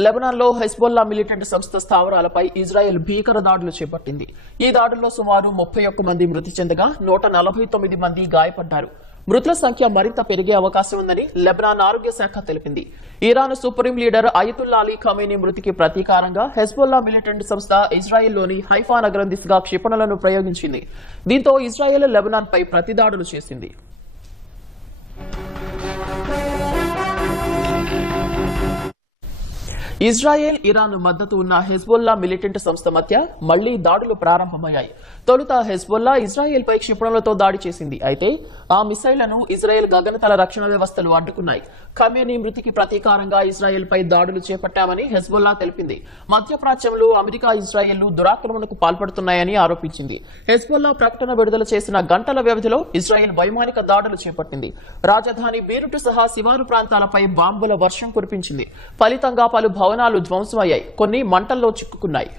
లెబనాన్లో Hezbollah militant సంస్థ స్థావరాలపై Israel భీకర దాడులు చేపట్టింది. ఈ దాడుల్లో సుమారు 31 మంది మృతి చెందగా 149 మంది గాయపడ్డారు. మృతుల సంఖ్య మరింత పెరిగే అవకాశం ఉందని లెబనాన్ ఆరోగ్య శాఖ తెలిపింది. Iran supreme leader Ayatollah Ali Khamenei మృతికి ప్రతీకారంగా హెజ్బొల్లా మిలిటెంట్ సంస్థ ఇజ్రాయెల్లోని హైఫా నగరం దిశగా క్షిపణులను ప్రయోగించింది. దీంతో ఇజ్రాయెల్ లెబనాన్పై ప్రతిదాడులు చేసింది. ఇజ్రాయెల్, ఇరాన్ మద్దతు ఉన్న హెజ్బొల్లా మిలిటెంట్ సంస్థ మధ్య మళ్లీ దాడులు ప్రారంభమయ్యాయి. తొలుత హెజ్బొల్లా ఇజ్రాయెల్పై క్షిపణులతో దాడి చేసింది. అయితే ఆ మిసైళ్లను ఇజ్రాయెల్ గగనతల రక్షణ వ్యవస్థలు అడ్డుకున్నాయి. ఖమేనీ మృతికి ప్రతీకారంగా ఇజ్రాయెల్పై దాడులు చేపట్టామని హెజ్బొల్లా తెలిపింది. మధ్యప్రాచ్యంలో అమెరికా, ఇజ్రాయెల్ దురాక్రమణకు పాల్పడుతున్నాయని ఆరోపించింది. హెజ్బొల్లా ప్రకటన విడుదల చేసిన గంటల వ్యవధిలో ఇజ్రాయెల్ వైమానిక దాడులు చేపట్టింది. రాజధాని బీరుట్ సహా శివారు ప్రాంతాలపై బాంబుల వర్షం కురిపించింది. ఫలితంగా పలు భవనాలు ధ్వంసమయ్యాయి, కొన్ని మంటల్లో చిక్కుకున్నాయి.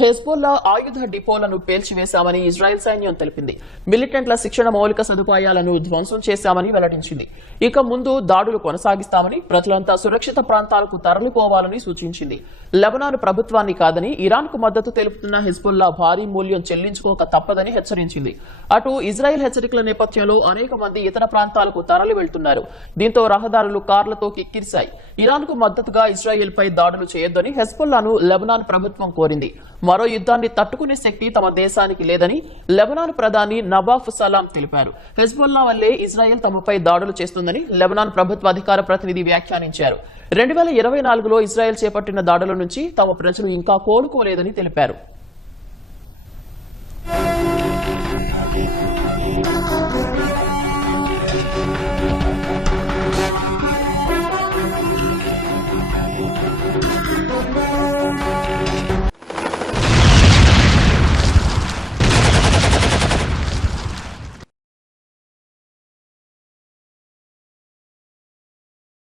హెజ్బొల్లా ఆయుధ డిపోలను పేల్చివేశామని ఇజ్రాయెల్ సైన్యం తెలిపింది. మిలిటెంట్ల శిక్షణ మౌలిక సదుపాయాలను ధ్వంసం చేశామని వెల్లడించింది. ఇక ముందు దాడులు కొనసాగిస్తామని, ప్రజలంతా సురక్షిత ప్రాంతాలకు తరలిపోవాలని సూచించింది. లెబనాన్ ప్రభుత్వాన్ని కాదని ఇరాన్కు మద్దతు తెలుపుతున్న హెజ్బొల్లా భారీ మూల్యం చెల్లించుకోక తప్పదని హెచ్చరించింది. అటు ఇజ్రాయెల్ హెచ్చరికల నేపథ్యంలో అనేక మంది ఇతర ప్రాంతాలకు తరలి వెళ్తున్నారు. దీంతో రహదారులు కార్లతో కిక్కిరిశాయి. ఇరాన్కు మద్దతుగా ఇజ్రాయెల్పై దాడులు చేయొద్దని హెజ్బొల్లాను లెబనాన్ ప్రభుత్వం కోరింది. మరో యుద్ధాన్ని తట్టుకునే శక్తి తమ దేశానికి లేదని లెబనాన్ ప్రధాని నవాఫ్ సలాం తెలిపారు. హెజ్బొల్లా వల్లే ఇజ్రాయెల్ తమపై దాడులు చేస్తుందని లెబనాన్ ప్రభుత్వ అధికార ప్రతినిధి వ్యాఖ్యానించారు. 2024లో ఇజ్రాయెల్ చేపట్టిన దాడుల నుంచి తమ ప్రజలు ఇంకా కోలుకోలేదని తెలిపారు.